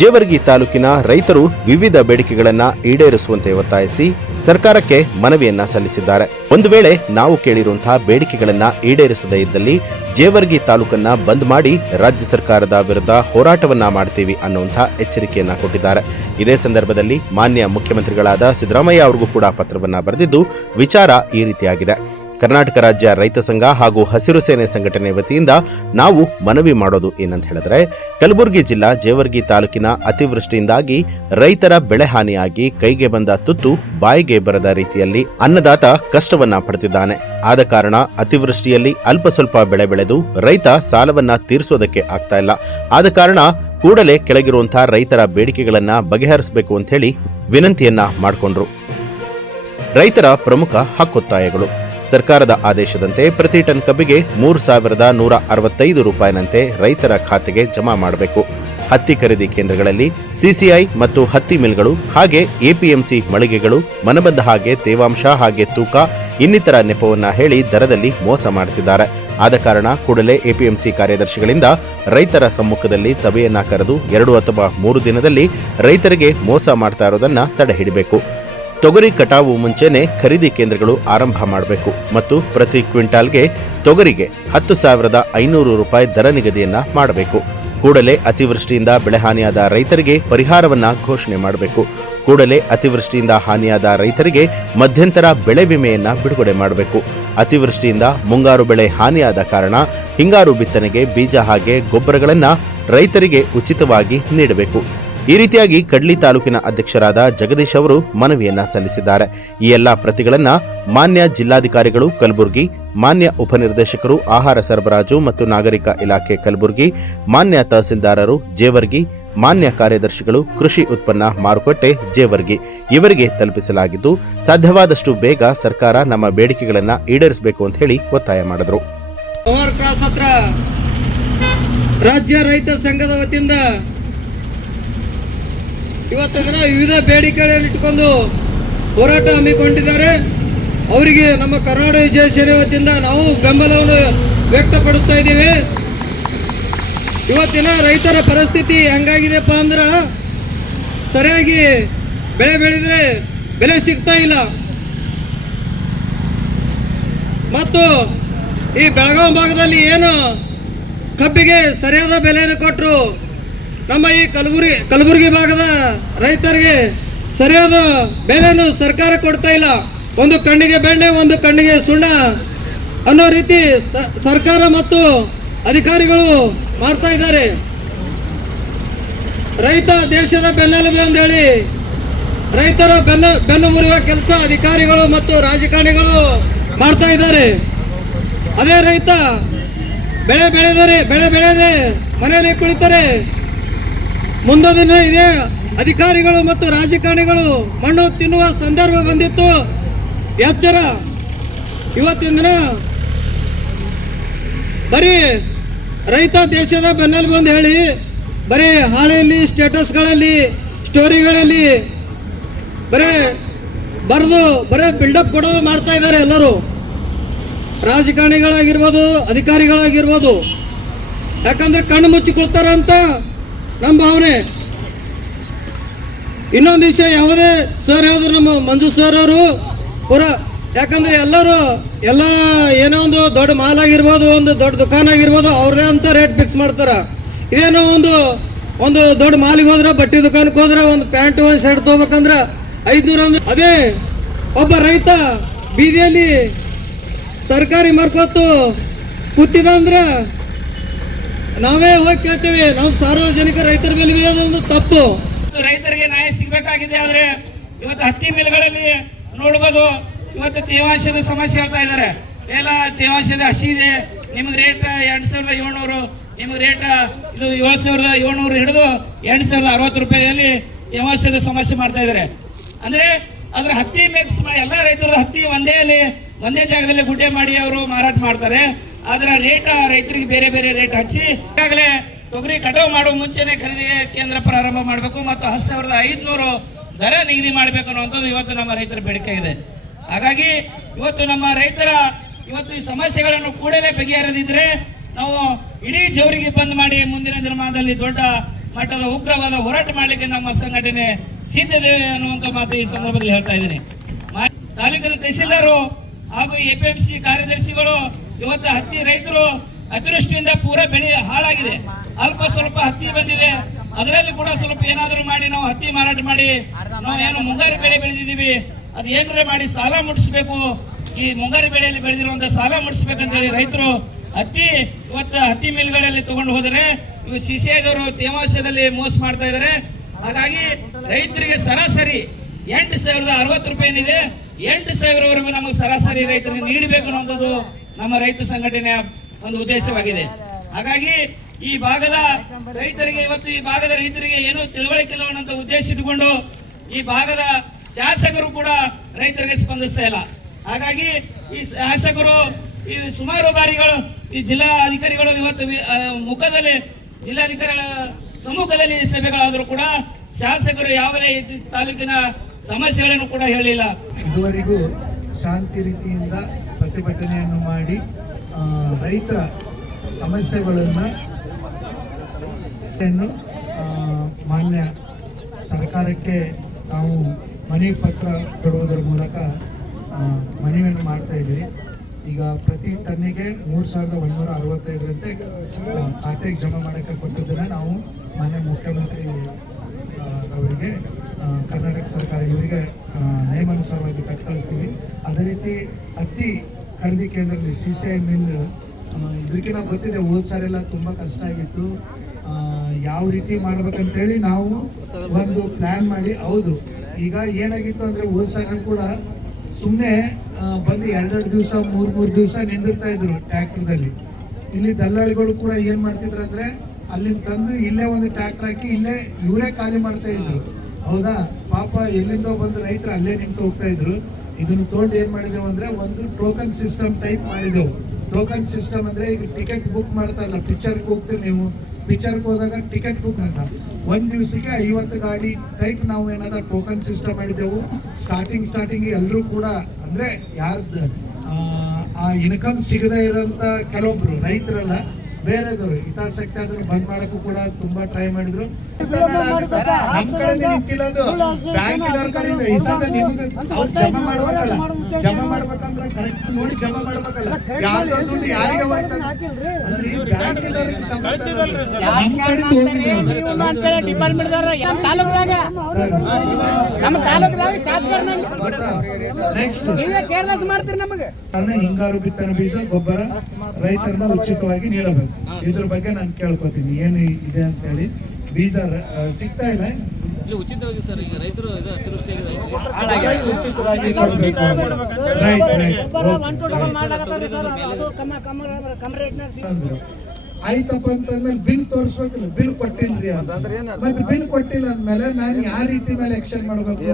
ಜೇವರ್ಗಿ ತಾಲೂಕಿನ ರೈತರು ವಿವಿಧ ಬೇಡಿಕೆಗಳನ್ನ ಈಡೇರಿಸುವಂತೆ ಒತ್ತಾಯಿಸಿ ಸರ್ಕಾರಕ್ಕೆ ಮನವಿಯನ್ನ ಸಲ್ಲಿಸಿದ್ದಾರೆ. ಒಂದು ವೇಳೆ ನಾವು ಕೇಳಿರುವಂತಹ ಬೇಡಿಕೆಗಳನ್ನ ಈಡೇರಿಸದೇ ಇದ್ದಲ್ಲಿ ಜೇವರ್ಗಿ ತಾಲೂಕನ್ನ ಬಂದ್ ಮಾಡಿ ರಾಜ್ಯ ಸರ್ಕಾರದ ವಿರುದ್ಧ ಹೋರಾಟವನ್ನ ಮಾಡ್ತೀವಿ ಅನ್ನುವಂತಹ ಎಚ್ಚರಿಕೆಯನ್ನ ಕೊಟ್ಟಿದ್ದಾರೆ. ಇದೇ ಸಂದರ್ಭದಲ್ಲಿ ಮಾನ್ಯ ಮುಖ್ಯಮಂತ್ರಿಗಳಾದ ಸಿದ್ದರಾಮಯ್ಯ ಅವರಿಗೂ ಕೂಡ ಪತ್ರವನ್ನ ಬರೆದಿದ್ದು ವಿಚಾರ ಈ ರೀತಿಯಾಗಿದೆ. ಕರ್ನಾಟಕ ರಾಜ್ಯ ರೈತ ಸಂಘ ಹಾಗೂ ಹಸಿರು ಸೇನೆ ಸಂಘಟನೆ ವತಿಯಿಂದ ನಾವು ಮನವಿ ಮಾಡೋದು ಏನಂತ ಹೇಳಿದ್ರೆ, ಕಲಬುರಗಿ ಜಿಲ್ಲಾ ಜೇವರ್ಗಿ ತಾಲೂಕಿನ ಅತಿವೃಷ್ಟಿಯಿಂದಾಗಿ ರೈತರ ಬೆಳೆ ಹಾನಿಯಾಗಿ ಕೈಗೆ ಬಂದ ತುತ್ತು ಬಾಯಿಗೆ ಬರದ ರೀತಿಯಲ್ಲಿ ಅನ್ನದಾತ ಕಷ್ಟವನ್ನ ಪಡೆದಿದ್ದಾನೆ ಆದ ಕಾರಣ ಅತಿವೃಷ್ಟಿಯಲ್ಲಿ ಅಲ್ಪ ಸ್ವಲ್ಪ ಬೆಳೆ ಬೆಳೆದು ರೈತ ಸಾಲವನ್ನ ತೀರಿಸೋದಕ್ಕೆ ಆಗ್ತಾ ಇಲ್ಲ. ಆದ ಕಾರಣ ಕೂಡಲೇ ಕೆಳಗಿರುವಂತಹ ರೈತರ ಬೇಡಿಕೆಗಳನ್ನ ಬಗೆಹರಿಸಬೇಕು ಅಂತ ಹೇಳಿ ವಿನಂತಿಯನ್ನ ಮಾಡಿಕೊಂಡ್ರು. ರೈತರ ಪ್ರಮುಖ ಹಕ್ಕೊತ್ತಾಯಗಳು ಸರ್ಕಾರದ ಆದೇಶದಂತೆ ಪ್ರತಿ ಟನ್ ಕಬ್ಬಿಗೆ ಮೂರು ಸಾವಿರದ ನೂರ ಅರವತ್ತೈದು ರೂಪಾಯಿನಂತೆ ರೈತರ ಖಾತೆಗೆ ಜಮಾ ಮಾಡಬೇಕು. ಹತ್ತಿ ಖರೀದಿ ಕೇಂದ್ರಗಳಲ್ಲಿ ಸಿಸಿಐ ಮತ್ತು ಹತ್ತಿ ಮಿಲ್ಗಳು ಹಾಗೆ ಎಪಿಎಂಸಿ ಮಳಿಗೆಗಳು, ಮನಬಂದ ಹಾಗೆ ತೇವಾಂಶ ಹಾಗೆ ತೂಕ, ಇನ್ನಿತರ ನೆಪವನ್ನ ಹೇಳಿ ದರದಲ್ಲಿ ಮೋಸ ಮಾಡುತ್ತಿದ್ದಾರೆ ಆದ ಕಾರಣ ಕೂಡಲೇ ಎಪಿಎಂಸಿ ಕಾರ್ಯದರ್ಶಿಗಳಿಂದ ರೈತರ ಸಮ್ಮುಖದಲ್ಲಿ ಸಭೆಯನ್ನ ಕರೆದು ಎರಡು ಅಥವಾ ಮೂರು ದಿನದಲ್ಲಿ ರೈತರಿಗೆ ಮೋಸ ಮಾಡ್ತಾ ಇರೋದನ್ನ ತಡೆ ಹಿಡಿಬೇಕು ತೊಗರಿ ಕಟಾವು ಮುಂಚೆನೆ ಖರೀದಿ ಕೇಂದ್ರಗಳು ಆರಂಭ ಮಾಡಬೇಕು ಮತ್ತು ಪ್ರತಿ ಕ್ವಿಂಟಾಲ್ಗೆ ತೊಗರಿಗೆ ಹತ್ತು ಸಾವಿರದ ಐನೂರು ರೂಪಾಯಿ ದರ ನಿಗದಿಯನ್ನ ಮಾಡಬೇಕು. ಕೂಡಲೇ ಅತಿವೃಷ್ಟಿಯಿಂದ ಬೆಳೆ ಹಾನಿಯಾದ ರೈತರಿಗೆ ಪರಿಹಾರವನ್ನ ಘೋಷಣೆ ಮಾಡಬೇಕು. ಕೂಡಲೇ ಅತಿವೃಷ್ಟಿಯಿಂದ ಹಾನಿಯಾದ ರೈತರಿಗೆ ಮಧ್ಯಂತರ ಬೆಳೆ ವಿಮೆಯನ್ನ ಬಿಡುಗಡೆ ಮಾಡಬೇಕು. ಅತಿವೃಷ್ಟಿಯಿಂದ ಮುಂಗಾರು ಬೆಳೆ ಹಾನಿಯಾದ ಕಾರಣ ಹಿಂಗಾರು ಬಿತ್ತನೆಗೆ ಬೀಜ ಹಾಗೆ ಗೊಬ್ಬರಗಳನ್ನ ರೈತರಿಗೆ ಉಚಿತವಾಗಿ ನೀಡಬೇಕು. ಈ ರೀತಿಯಾಗಿ ಕಡ್ಲಿ ತಾಲೂಕಿನ ಅಧ್ಯಕ್ಷರಾದ ಜಗದೀಶ್ ಅವರು ಮನವಿಯನ್ನ ಸಲ್ಲಿಸಿದ್ದಾರೆ. ಈ ಎಲ್ಲಾ ಪ್ರತಿಗಳನ್ನ ಮಾನ್ಯ ಜಿಲ್ಲಾಧಿಕಾರಿಗಳು ಕಲಬುರಗಿ, ಮಾನ್ಯ ಉಪನಿರ್ದೇಶಕರು, ಆಹಾರ ಸರಬರಾಜು ಮತ್ತು ನಾಗರಿಕ ಇಲಾಖೆ ಕಲಬುರಗಿ, ಮಾನ್ಯ ತಹಸೀಲ್ದಾರರು ಜೇವರ್ಗಿ, ಮಾನ್ಯ ಕಾರ್ಯದರ್ಶಿಗಳು, ಕೃಷಿ ಉತ್ಪನ್ನ ಮಾರುಕಟ್ಟೆ ಜೇವರ್ಗಿ ಇವರಿಗೆ ತಲುಪಿಸಲಾಗಿದ್ದು, ಸಾಧ್ಯವಾದಷ್ಟು ಬೇಗ ಸರ್ಕಾರ ನಮ್ಮ ಬೇಡಿಕೆಗಳನ್ನ ಈಡೇರಿಸಬೇಕು ಅಂತ ಹೇಳಿ ಒತ್ತಾಯ ಮಾಡಿದ್ರು. ರಾಜ್ಯ ರೈತ ಸಂಘದ ವತಿಯಿಂದ ಇವತ್ತು ದಿನ ವಿವಿಧ ಬೇಡಿಕೆಗಳನ್ನು ಇಟ್ಕೊಂಡು ಹೋರಾಟ ಹಮ್ಮಿಕೊಂಡಿದ್ದಾರೆ. ಅವರಿಗೆ ನಮ್ಮ ಕರ್ನಾಟಕ ವಿಜಯ ಸೇನೆ ವತಿಯಿಂದ ನಾವು ಬೆಂಬಲವನ್ನು ವ್ಯಕ್ತಪಡಿಸ್ತಾ ಇದ್ದೀವಿ. ಇವತ್ತಿನ ರೈತರ ಪರಿಸ್ಥಿತಿ ಹೆಂಗಾಗಿದೆಪ್ಪ ಅಂದ್ರೆ, ಸರಿಯಾಗಿ ಬೆಳೆ ಬೆಳೆದ್ರೆ ಬೆಲೆ ಸಿಗ್ತಾ ಇಲ್ಲ. ಮತ್ತು ಈ ಬೆಳಗಾವಿ ಭಾಗದಲ್ಲಿ ಏನು ಕಬ್ಬಿಗೆ ಸರಿಯಾದ ಬೆಲೆಯನ್ನು ಕೊಟ್ಟರು ನಮ್ಮ ಈ ಕಲಬುರಗಿ ಕಲಬುರಗಿ ಭಾಗದ ರೈತರಿಗೆ ಸರಿಯಾದ ಬೆಲೆಯನ್ನು ಸರ್ಕಾರ ಕೊಡ್ತಾ ಇಲ್ಲ. ಒಂದು ಕಣ್ಣಿಗೆ ಬೆಣ್ಣೆ, ಒಂದು ಕಣ್ಣಿಗೆ ಸುಣ್ಣ ಅನ್ನೋ ರೀತಿ ಸರ್ಕಾರ ಮತ್ತು ಅಧಿಕಾರಿಗಳು ಮಾಡ್ತಾ ಇದ್ದಾರೆ. ರೈತ ದೇಶದ ಬೆನ್ನೆಲುಬು ಅಂತ ಹೇಳಿ ರೈತರ ಬೆನ್ನು ಬೆನ್ನು ಮುರಿಯುವ ಕೆಲಸ ಅಧಿಕಾರಿಗಳು ಮತ್ತು ರಾಜಕಾರಣಿಗಳು ಮಾಡ್ತಾ ಇದ್ದಾರೆ. ಅದೇ ರೈತ ಬೆಳೆ ಬೆಳೆದರೆ, ಬೆಳೆ ಬೆಳೆದೆ ಮನೆಯಲ್ಲಿ ಕುಳಿತರೆ ಮುಂದೊಂದು ದಿನ ಇದೆ. ಅಧಿಕಾರಿಗಳು ಮತ್ತು ರಾಜಕಾರಣಿಗಳು ಮಣ್ಣು ತಿನ್ನುವ ಸಂದರ್ಭ ಬಂದಿತ್ತು. ಎಚ್ಚರ. ಇವತ್ತಿನ ದಿನ ಬರೀ ರೈತ ದೇಶದ ಬೆನ್ನಲ್ಲಿ ಬಂದು ಹೇಳಿ, ಬರೀ ಹಾಳೆಯಲ್ಲಿ, ಸ್ಟೇಟಸ್ಗಳಲ್ಲಿ, ಸ್ಟೋರಿಗಳಲ್ಲಿ, ಬರೇ ಬರೆದು, ಬರೇ ಬಿಲ್ಡಪ್ ಕೊಡೋದು ಮಾಡ್ತಾ ಇದ್ದಾರೆ ಎಲ್ಲರೂ. ರಾಜಕಾರಣಿಗಳಾಗಿರ್ಬೋದು, ಅಧಿಕಾರಿಗಳಾಗಿರ್ಬೋದು. ಯಾಕಂದ್ರೆ ಕಣ್ಣು ಮುಚ್ಚಿಕೊಳ್ತಾರಂತ ನಮ್ಮ ಭಾವನೆ. ಇನ್ನೊಂದು ವಿಷಯ, ಯಾವುದೇ ಸರ್ ಹೇಳಿದ್ರು ನಮ್ಮ ಮಂಜು ಸರ್ ಅವರು ಪುರ, ಯಾಕಂದ್ರೆ ಎಲ್ಲರೂ ಎಲ್ಲ ಏನೋ ಒಂದು ದೊಡ್ಡ ಮಾಲ್ ಆಗಿರ್ಬೋದು, ಒಂದು ದೊಡ್ಡ ದುಕಾನ್ ಆಗಿರ್ಬೋದು, ಅವ್ರದೇ ಅಂತ ರೇಟ್ ಫಿಕ್ಸ್ ಮಾಡ್ತಾರೆ. ಇದೇನೋ ಒಂದು ಒಂದು ದೊಡ್ಡ ಮಾಲಿಗೆ ಹೋದ್ರೆ, ಬಟ್ಟೆ ದುಕಾನಕ್ಕೆ ಹೋದ್ರೆ, ಒಂದು ಪ್ಯಾಂಟ್ ಒಂದು ಶರ್ಟ್ ತೊಗೋಬೇಕಂದ್ರೆ ಐದುನೂರು ಅಂದ್ರೆ ಅದೇ ಒಬ್ಬ ರೈತ ಬೀದಿಯಲ್ಲಿ ತರಕಾರಿ ಮಾರ್ಕೊತ್ತು ಕೂತಿದ ಅಂದ್ರೆ ನಾವೇ ಹೋಗಿ ಕೇಳ್ತೀವಿ, ನಾವು ಸಾರ್ವಜನಿಕ ರೈತರ ಮೇಲೆ ಒಂದು ತಪ್ಪು. ರೈತರಿಗೆ ನ್ಯಾಯ ಸಿಗಬೇಕಾಗಿದೆ ಆದ್ರೆ ಇವತ್ತು ಹತ್ತಿ ಮಿಲ್ಗಳಲ್ಲಿ ನೋಡ್ಬೋದು, ಇವತ್ತು ತೇವಾಂಶದ ಸಮಸ್ಯೆ ಹೇಳ್ತಾ ಇದ್ದಾರೆ. ಎಲ್ಲ ತೇವಾಂಶದ ಹಸಿ ಇದೆ. ನಿಮ್ಗೆ ರೇಟ್ ಎಂಟು ಸಾವಿರದ ಏಳ್ನೂರು, ನಿಮ್ಗೆ ರೇಟ್ ಇದು ಏಳು ಸಾವಿರದ ಏಳ್ನೂರು ಹಿಡಿದು ಎಂಟು ಸಾವಿರದ ಅರವತ್ತು ರೂಪಾಯಿಯಲ್ಲಿ ತೇವಾಂಶದ ಸಮಸ್ಯೆ ಮಾಡ್ತಾ ಇದ್ದಾರೆ. ಅಂದ್ರೆ ಅದರ ಹತ್ತಿ ಮಿಕ್ಸ್ ಮಾಡಿ, ಎಲ್ಲ ರೈತರು ಹತ್ತಿ ಒಂದೇ ಅಲ್ಲಿ, ಒಂದೇ ಜಾಗದಲ್ಲಿ ಗುಡ್ಡೆ ಮಾಡಿ ಅವರು ಮಾರಾಟ ಮಾಡ್ತಾರೆ. ಆದ್ರೆ ರೇಟ್ ರೈತರಿಗೆ ಬೇರೆ ಬೇರೆ ರೇಟ್ ಹಚ್ಚಿ, ಈಗಾಗಲೇ ತೊಗರಿ ಕಟಾವು ಮಾಡುವ ಮುಂಚೆನೆ ಖರೀದಿ ಕೇಂದ್ರ ಪ್ರಾರಂಭ ಮಾಡಬೇಕು ಮತ್ತು ಹತ್ತು ಸಾವಿರದ ಐದುನೂರು ದರ ನಿಗದಿ ಮಾಡಬೇಕು ಅನ್ನುವಂಥದ್ದು ಇವತ್ತು ನಮ್ಮ ರೈತರ ಬೇಡಿಕೆ ಇದೆ. ಹಾಗಾಗಿ ಇವತ್ತು ನಮ್ಮ ರೈತರ ಇವತ್ತು ಈ ಸಮಸ್ಯೆಗಳನ್ನು ಕೂಡಲೇ ಬಗೆಹರದಿದ್ರೆ ನಾವು ಇಡೀ ಜವರಿಗೆ ಬಂದ್ ಮಾಡಿ ಮುಂದಿನ ದಿನಮಾನದಲ್ಲಿ ದೊಡ್ಡ ಮಟ್ಟದ ಉಗ್ರವಾದ ಹೋರಾಟ ಮಾಡಲಿಕ್ಕೆ ನಮ್ಮ ಸಂಘಟನೆ ಸಿದ್ಧತೆ ಅನ್ನುವಂಥ ಮಾತು ಈ ಸಂದರ್ಭದಲ್ಲಿ ಹೇಳ್ತಾ ಇದ್ದೀನಿ. ತಾಲೂಕಿನ ತಹಸೀಲ್ದಾರು ಹಾಗೂ ಎ ಪಿ ಎಂ ಸಿ ಕಾರ್ಯದರ್ಶಿಗಳು ಇವತ್ತು ಹತ್ತಿ ರೈತರು ಅತಿವೃಷ್ಟಿಯಿಂದ ಪೂರ ಬೆಳೆ ಹಾಳಾಗಿದೆ. ಅಲ್ಪ ಸ್ವಲ್ಪ ಹತ್ತಿ ಬಂದಿದೆ. ಅದರಲ್ಲಿ ಕೂಡ ಸ್ವಲ್ಪ ಏನಾದರೂ ಮಾಡಿ ನಾವು ಹತ್ತಿ ಮಾರಾಟ ಮಾಡಿ. ನಾವು ಏನು ಮುಂಗಾರು ಬೆಳೆ ಬೆಳೆದಿದ್ದೀವಿ. ಅದು ಏನಾರ ಮಾಡಿ ಸಾಲ ಮುಟ್ಟಿಸ್ಬೇಕು. ಈ ಮುಂಗಾರು ಬೆಳೆಯಲ್ಲಿ ಬೆಳೆದಿರುವಂತ ಸಾಲ ಮುಟ್ಟಿಸ್ಬೇಕಂತ ಹೇಳಿ ರೈತರು ಹತ್ತಿ ಇವತ್ತು ಹತ್ತಿ ಮಿಲ್ಗಳಲ್ಲಿ ತಗೊಂಡು ಹೋದರೆ ಇವು ಸಿ ಸಿ ಐದವರು ತೇವಾಂಶದಲ್ಲಿ ಮೋಸ ಮಾಡ್ತಾ ಇದ್ದಾರೆ. ಹಾಗಾಗಿ ರೈತರಿಗೆ ಸರಾಸರಿ ಎಂಟು ಸಾವಿರದ ಅರವತ್ತು ರೂಪಾಯಿ ಏನಿದೆ ಎಂಟು ಸಾವಿರವರೆಗೂ ನಮಗೆ ಸರಾಸರಿ ರೈತರಿಗೆ ನೀಡಬೇಕು ಅನ್ನೋದು ನಮ್ಮ ರೈತ ಸಂಘಟನೆಯ ಒಂದು ಉದ್ದೇಶವಾಗಿದೆ. ಹಾಗಾಗಿ ಈ ಭಾಗದ ರೈತರಿಗೆ ಇವತ್ತು ಈ ಭಾಗದ ರೈತರಿಗೆ ಏನು ತಿಳುವಳಿಕೆ ಇಲ್ಲ ಅನ್ನೋ ಉದ್ದೇಶ ಇಟ್ಟುಕೊಂಡು ಈ ಭಾಗದ ಶಾಸಕರು ಕೂಡ ರೈತರಿಗೆ ಸ್ಪಂದಿಸ್ತಾ ಇಲ್ಲ. ಹಾಗಾಗಿ ಈ ಶಾಸಕರು ಈ ಸುಮಾರು ಬಾರಿಗಳು ಈ ಜಿಲ್ಲಾ ಅಧಿಕಾರಿಗಳು ಇವತ್ತು ಮುಖದಲ್ಲಿ ಜಿಲ್ಲಾಧಿಕಾರಿಗಳ ಸಮ್ಮುಖದಲ್ಲಿ ಸಭೆಗಳಾದರೂ ಕೂಡ ಶಾಸಕರು ಯಾವುದೇ ತಾಲೂಕಿನ ಸಮಸ್ಯೆಗಳನ್ನು ಕೂಡ ಹೇಳಿಲ್ಲ ಇದುವರೆಗೂ ಶಾಂತಿ ರೀತಿಯಿಂದ ಪ್ರತಿಭಟನೆಯನ್ನು ಮಾಡಿ ರೈತರ ಸಮಸ್ಯೆಗಳನ್ನು ಮಾನ್ಯ ಸರ್ಕಾರಕ್ಕೆ ನಾವು ಮನವಿ ಪತ್ರ ಕೊಡುವುದರ ಮೂಲಕ ಮನವಿಯನ್ನು ಮಾಡ್ತಾ ಇದ್ದೀರಿ. ಈಗ ಪ್ರತಿ ಟನ್ನಿಗೆ ಮೂರು ಸಾವಿರದ ಒಂದೂರ ಅರವತ್ತೈದರಂತೆ ಖಾತೆಗೆ ಜಮಾ ಮಾಡೋಕ್ಕೆ ಕೊಟ್ಟಿದ್ದನ್ನು ನಾವು ಮಾನ್ಯ ಮುಖ್ಯಮಂತ್ರಿ ಅವರಿಗೆ ಕರ್ನಾಟಕ ಸರ್ಕಾರ ಇವರಿಗೆ ನಿಯಮಾನುಸಾರವಾಗಿ ಕಟ್ ಕಳಿಸ್ತೀವಿ. ಅದೇ ರೀತಿ ಹತ್ತಿ ಖರೀದಿ ಕೇಂದ್ರದಲ್ಲಿ ಸಿ ಸಿ ಐ ಮಿಲ್ ಇದಕ್ಕಿಂತ ಗೊತ್ತಿದೆ, ಹೋದ ಸಾರಿ ಎಲ್ಲ ತುಂಬ ಕಷ್ಟ ಆಗಿತ್ತು. ಯಾವ ರೀತಿ ಮಾಡ್ಬೇಕಂತೇಳಿ ನಾವು ಒಂದು ಪ್ಲ್ಯಾನ್ ಮಾಡಿ, ಹೌದು. ಈಗ ಏನಾಗಿತ್ತು ಅಂದರೆ, ಹೋದ ಸಾರಿ ಕೂಡ ಸುಮ್ಮನೆ ಬಂದು ಎರಡೆರಡು ದಿವಸ, ಮೂರು ಮೂರು ದಿವಸ ನಿಂದಿರ್ತಾ ಇದ್ರು ಟ್ರ್ಯಾಕ್ಟರ್ದಲ್ಲಿ. ಇಲ್ಲಿ ದಲ್ಲಾಳಿಗಳು ಕೂಡ ಏನು ಮಾಡ್ತಿದ್ರು ಅಂದರೆ, ಅಲ್ಲಿಂದ ತಂದು ಇಲ್ಲೇ ಒಂದು ಟ್ರ್ಯಾಕ್ಟರ್ ಹಾಕಿ, ಇಲ್ಲೇ ಇವರೇ ಖಾಲಿ ಮಾಡ್ತಾ ಇದ್ರು. ಹೌದಾ? ಪಾಪ ಎಲ್ಲಿಂದೋ ಬಂದು ರೈತರು ಅಲ್ಲೇ ನಿಂತು ಹೋಗ್ತಾ ಇದ್ರು. ಇದನ್ನು ತೊಗೊಂಡು ಏನು ಮಾಡಿದೆವು ಅಂದರೆ ಒಂದು ಟೋಕನ್ ಸಿಸ್ಟಮ್ ಟೈಪ್ ಮಾಡಿದೆವು. ಟೋಕನ್ ಸಿಸ್ಟಮ್ ಅಂದರೆ ಈಗ ಟಿಕೆಟ್ ಬುಕ್ ಮಾಡ್ತಾರಲ್ಲ ಪಿಕ್ಚರ್ಗೆ ಹೋಗ್ತೀರಿ ನೀವು. ಪಿಕ್ಚರ್ಗೆ ಹೋದಾಗ ಟಿಕೆಟ್ ಬುಕ್ ಅಂತ ಒಂದು ದಿವಸಕ್ಕೆ ಐವತ್ತು ಗಾಡಿ ಟೈಪ್ ನಾವು ಏನಾದ್ರು ಟೋಕನ್ ಸಿಸ್ಟಮ್ ಮಾಡಿದೆವು. ಸ್ಟಾರ್ಟಿಂಗ್ ಸ್ಟಾರ್ಟಿಂಗ್ ಎಲ್ಲರೂ ಕೂಡ ಅಂದರೆ ಯಾರ್ದು ಆ ಇನ್ಕಮ್ ಸಿಗದೇ ಇರೋಂಥ ಕೆಲವೊಬ್ರು ರೈತರಲ್ಲ, ಬೇರೆದವರು ಹಿತಾಸಕ್ತಿ ಅದನ್ನು ಬಂದ್ ಮಾಡಕ್ಕೂ ಕೂಡ ತುಂಬಾ ಟ್ರೈ ಮಾಡಿದ್ರು. ನಮ್ ನಿಂತಿಲ್ಲದು ಕಡೆಯಿಂದ ನಿಮಗೆ ಜಮಾ ಮಾಡ್ಬೇಕಲ್ಲ. ಜಮಾ ಮಾಡ್ಬೇಕಂದ್ರೆ ಕರೆಕ್ಟ್ ನೋಡಿ ಜಮಾ ಮಾಡ್ಬೇಕಲ್ಲ. ದುಡ್ಡು ಯಾರಿಗೆ ಡಿಪಾರ್ಟ್ಮೆಂಟ್ ನಮ್ಮ ತಾಲೂಕದಾಗ. ನಮ್ಮ ತಾಲೂಕದಾಗ ಶಾಸಕರನ್ನ ನೆಕ್ಸ್ಟ್ ಕೇರ್ಲೆಸ್ ಮಾಡ್ತೀರಿ ನಮಗೆ. ಹಿಂಗಾರು ಬಿತ್ತನೆ ಬೀಜ ಗೊಬ್ಬರ ರೈತರನ್ನ ಉಚಿತವಾಗಿ ನೀಡಬೇಕು. ಇದ್ರ ಬಗ್ಗೆ ನಾನು ಕೇಳ್ಕೊತೀನಿ. ಏನು ಇದೆ ಅಂತೇಳಿ ಬೀಜ ಸಿಗ್ತಾ ಇಲ್ಲ ಇಲ್ಲಿ ಉಚಿತವಾಗಿ ಸರ್ ಈಗ ರೈತರು ಇದು ರೈಟ್ ರೈಟ್ ಆಯ್ತಪ್ಪ ಅಂತಂದ್ಮೇಲೆ ಬಿಲ್ ತೋರಿಸ್ಬೇಕಿಲ್ಲ ಬಿಲ್ ಕೊಟ್ಟಿಲ್ರಿ ಮತ್ತೆ ಬಿಲ್ ಕೊಟ್ಟಿಲ್ಲ ಅಂದ್ಮೇಲೆ ನಾನು ಯಾವ ರೀತಿ ಮೇಲೆ ಎಕ್ಸ್ಚೇಂಜ್ ಮಾಡ್ಬೇಕು?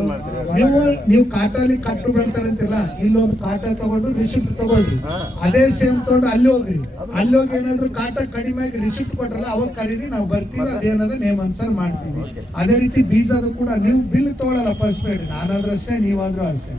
ನೀವು ನೀವು ಕಾಟಲ್ಲಿ ಕಟ್ಟು ಬಿಡ್ತಾರಂತಿಲ್ಲ ಇಲ್ಲೊಂದು ಕಾಟ ತಗೊಂಡು ರಿಸಿಪ್ಟ್ ತಗೊಳ್ರಿ ಅದೇ ಸೇಮ್ ತಗೊಂಡು ಅಲ್ಲಿ ಹೋಗ್ರಿ. ಅಲ್ಲಿ ಹೋಗಿ ಏನಾದ್ರು ಕಾಟ ಕಡಿಮೆ ಆಗಿ ರಿಸಿಪ್ಟ್ ಕೊಟ್ರಲ್ಲ ಅವಾಗ ಕರೀರಿ ನಾವು ಬರ್ತೀವಿ ಅದೇನದ ನೇಮ್ ಅನ್ಸರ್ ಮಾಡ್ತೀವಿ. ಅದೇ ರೀತಿ ಬೀಜದ ಕೂಡ ನೀವು ಬಿಲ್ ತಗೊಳ್ಳಲ್ಲ ಫಸ್ಟ್ ನಾನಾದ್ರೂ ಅಷ್ಟೇ ನೀವಾದ್ರೂ ಅಷ್ಟೇ.